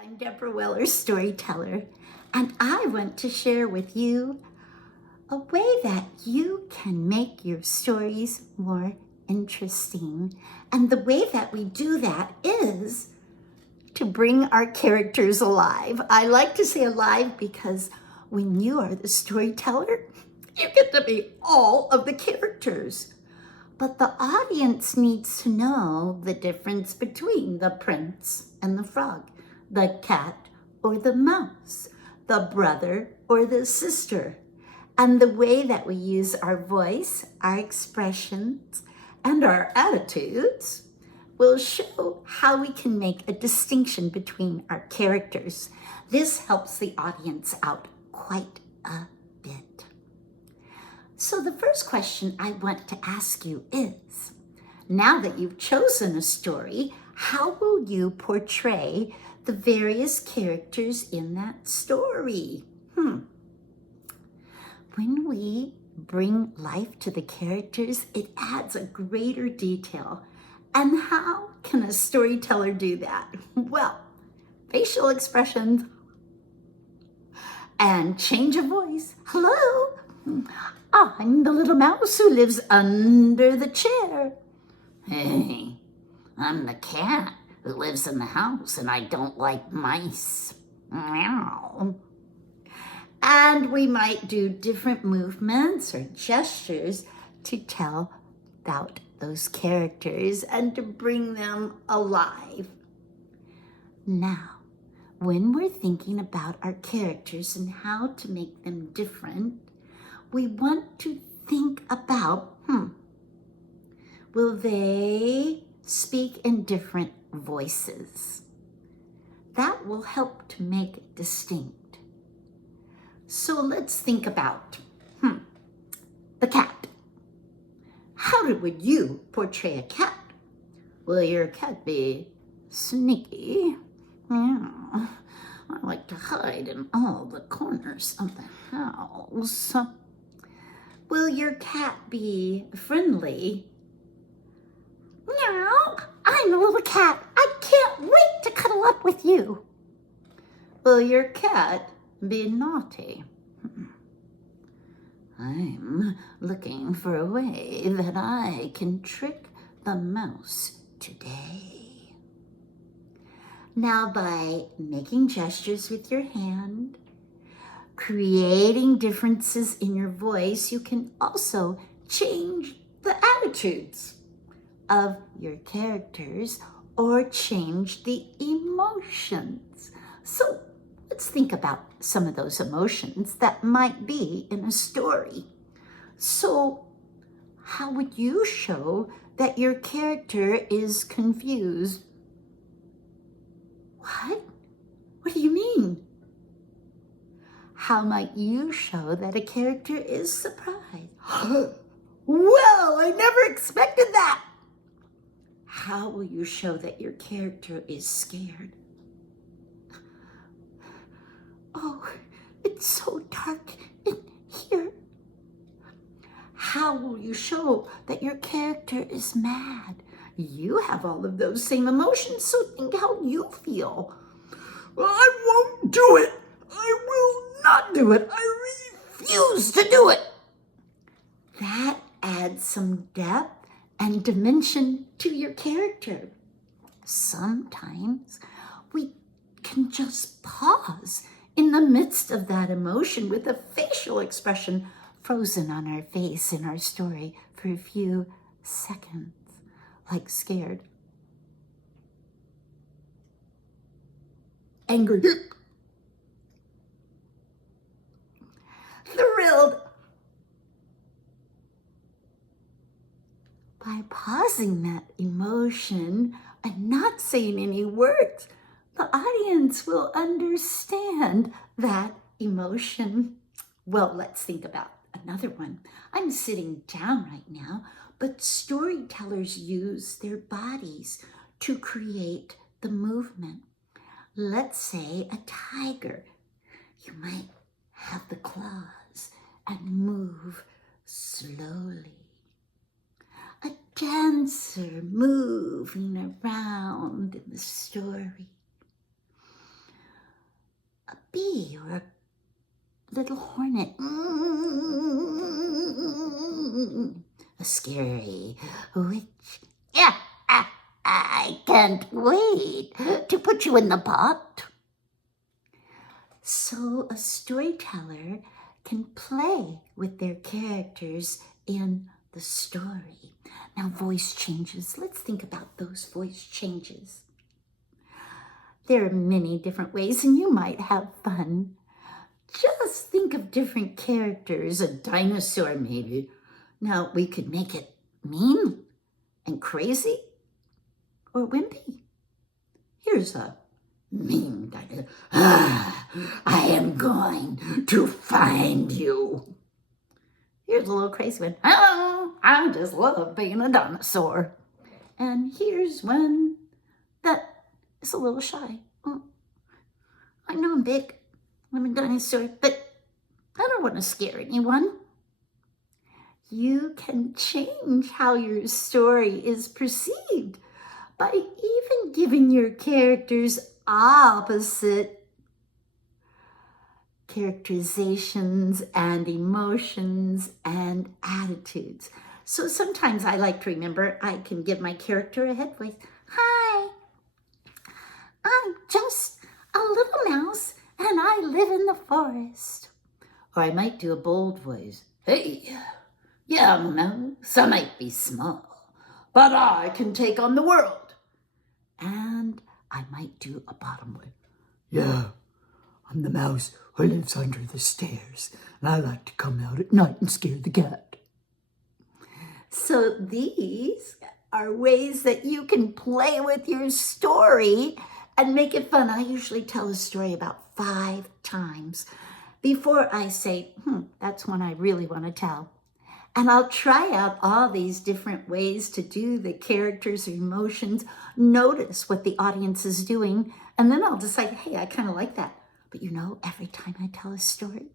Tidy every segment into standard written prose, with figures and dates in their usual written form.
I'm Deborah Weller, storyteller, and I want to share with you a way that you can make your stories more interesting. And the way that we do that is to bring our characters alive. I like to say alive because when you are the storyteller, you get to be all of the characters. But the audience needs to know the difference between the prince and the frog, the cat or the mouse, the brother or the sister. And the way that we use our voice, our expressions, and our attitudes will show how we can make a distinction between our characters. This helps the audience out quite a bit. So the first question I want to ask you is, now that you've chosen a story, how will you portray the various characters in that story? When we bring life to the characters, it adds a greater detail. And how can a storyteller do that? Well, facial expressions and change of voice. Hello, I'm the little mouse who lives under the chair. Hey, I'm the cat who lives in the house and I don't like mice. Meow. And we might do different movements or gestures to tell about those characters and to bring them alive. Now, when we're thinking about our characters and how to make them different, we want to think about, will they speak in different voices? That will help to make it distinct. So let's think about, the cat. How would you portray a cat? Will your cat be sneaky? Yeah, I like to hide in all the corners of the house. Will your cat be friendly? Meow, I'm a little cat. I can't wait to cuddle up with you. Will your cat be naughty? I'm looking for a way that I can trick the mouse today. Now, by making gestures with your hand, creating differences in your voice, you can also change the attitudes of your characters or change the emotions. So let's think about some of those emotions that might be in a story. So how would you show that your character is confused? What? What do you mean? How might you show that a character is surprised? Well, I never expected that. How will you show that your character is scared? Oh, it's so dark in here. How will you show that your character is mad? You have all of those same emotions, so think how you feel. I won't do it. I will not do it. I refuse to do it. That adds some depth and dimension to your character. Sometimes we can just pause in the midst of that emotion with a facial expression frozen on our face in our story for a few seconds, like scared, angry, thrilled. By pausing that emotion and not saying any words, the audience will understand that emotion. Well, let's think about another one. I'm sitting down right now, but storytellers use their bodies to create the movement. Let's say a tiger. You might have the claws and move slowly. A dancer moving around in the story. bee or a little hornet. A scary witch. Yeah, I can't wait to put you in the pot. So a storyteller can play with their characters in the story. Now, voice changes. Let's think about those voice changes. There are many different ways, and you might have fun. Just think of different characters, a dinosaur maybe. Now, we could make it mean and crazy or wimpy. Here's a mean dinosaur. I am going to find you. Here's a little crazy one. Oh, I just love being a dinosaur. And here's one that is a little shy. Oh, I know I'm big. I'm a dinosaur, but I don't want to scare anyone. You can change how your story is perceived by even giving your characters opposite characterizations and emotions and attitudes. So sometimes I like to remember I can give my character a head voice. Hi, I'm just a little mouse and I live in the forest. Or I might do a bold voice. Hey, yeah, I'm a mouse. I might be small, but I can take on the world. And I might do a bottom voice. Yeah, I'm the mouse who lives under the stairs, and I like to come out at night and scare the cat. So these are ways that you can play with your story and make it fun. I usually tell a story about 5 times before I say, that's one I really want to tell. And I'll try out all these different ways to do the characters' emotions, notice what the audience is doing, and then I'll decide, hey, I kind of like that. But every time I tell a story,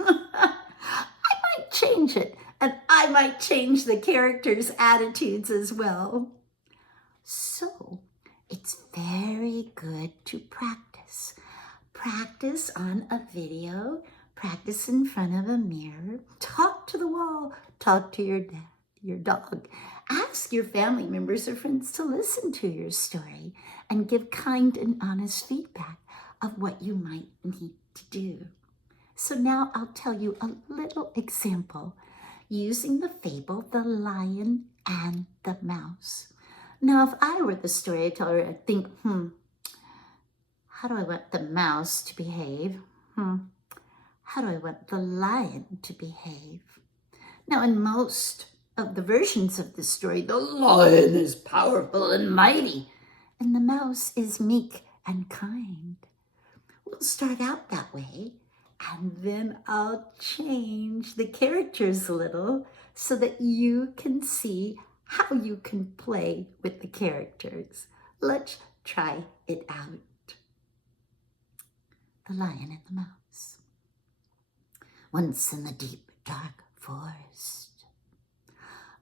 I might change it, and I might change the characters' attitudes as well. So it's very good to practice. Practice on a video, practice in front of a mirror, talk to the wall, talk to your dad, your dog. Ask your family members or friends to listen to your story and give kind and honest feedback of what you might need to do. So now I'll tell you a little example using the fable, The Lion and the Mouse. Now, if I were the storyteller, I'd think, how do I want the mouse to behave? How do I want the lion to behave? Now, in most of the versions of the story, the lion is powerful and mighty, and the mouse is meek and kind. We'll start out that way, and then I'll change the characters a little so that you can see how you can play with the characters. Let's try it out. The Lion and the Mouse. Once in the deep, dark forest,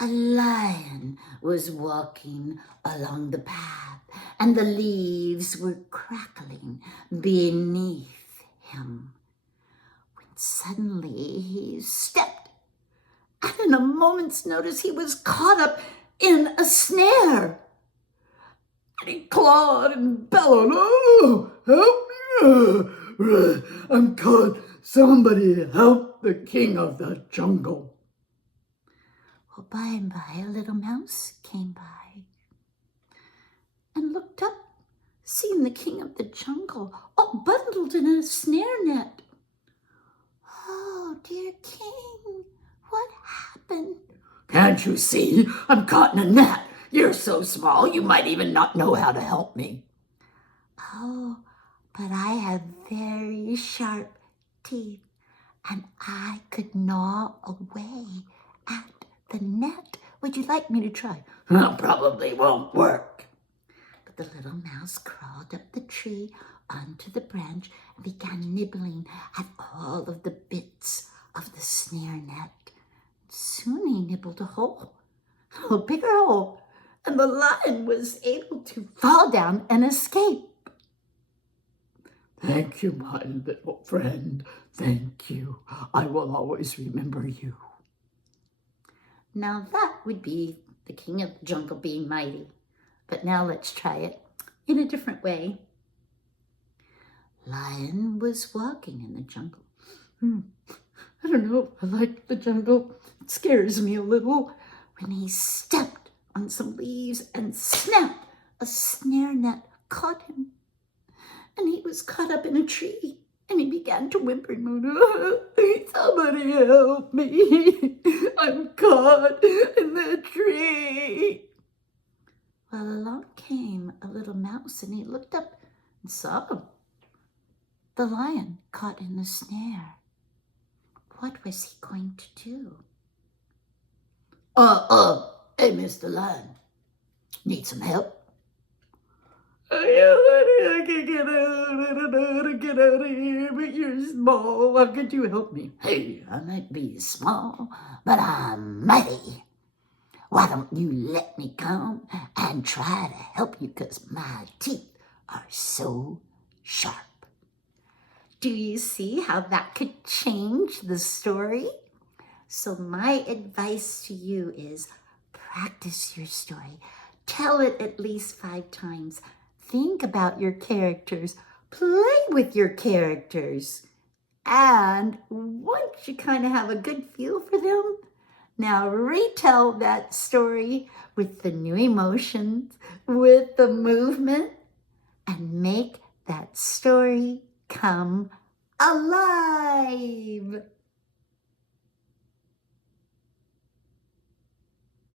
a lion was walking along the path, and the leaves were crackling beneath him, when suddenly he stepped, and in a moment's notice he was caught up in a snare. And he clawed and bellowed, "Oh, help me! I'm caught. Somebody help the king of the jungle." Well, by and by, a little mouse came by and looked up, seeing the king of the jungle all bundled in a snare net. "Oh, dear king, what happened?" "Can't you see? I'm caught in a net. You're so small, you might even not know how to help me." "Oh, but I have very sharp teeth, and I could gnaw away at the net. Would you like me to try?" "Well, probably won't work." But the little mouse crawled up the tree onto the branch and began nibbling at all of the bits of the snare net. Soon he nibbled a bigger hole, and the lion was able to fall down and escape. Thank you, my little friend. Thank you. I will always remember you. Now that would be the king of the jungle being mighty. But now let's try it in a different way. Lion was walking in the jungle. I don't know if I like the jungle. It scares me a little. When he stepped on some leaves and snap, a snare net caught him. And he was caught up in a tree. And he began to whimper and moan, somebody help me. I'm caught in the tree. Well, along came a little mouse, and he looked up and saw the lion caught in the snare. What was he going to do? Hey, Mr. Lion, need some help? I can get out of here, but you're small. How could you help me? Hey, I might be small, but I'm mighty. Why don't you let me come and try to help you, because my teeth are so sharp. Do you see how that could change the story? So my advice to you is practice your story. Tell it at least 5 times. Think about your characters. Play with your characters. And once you kind of have a good feel for them, now retell that story with the new emotions, with the movement, and make that story come alive.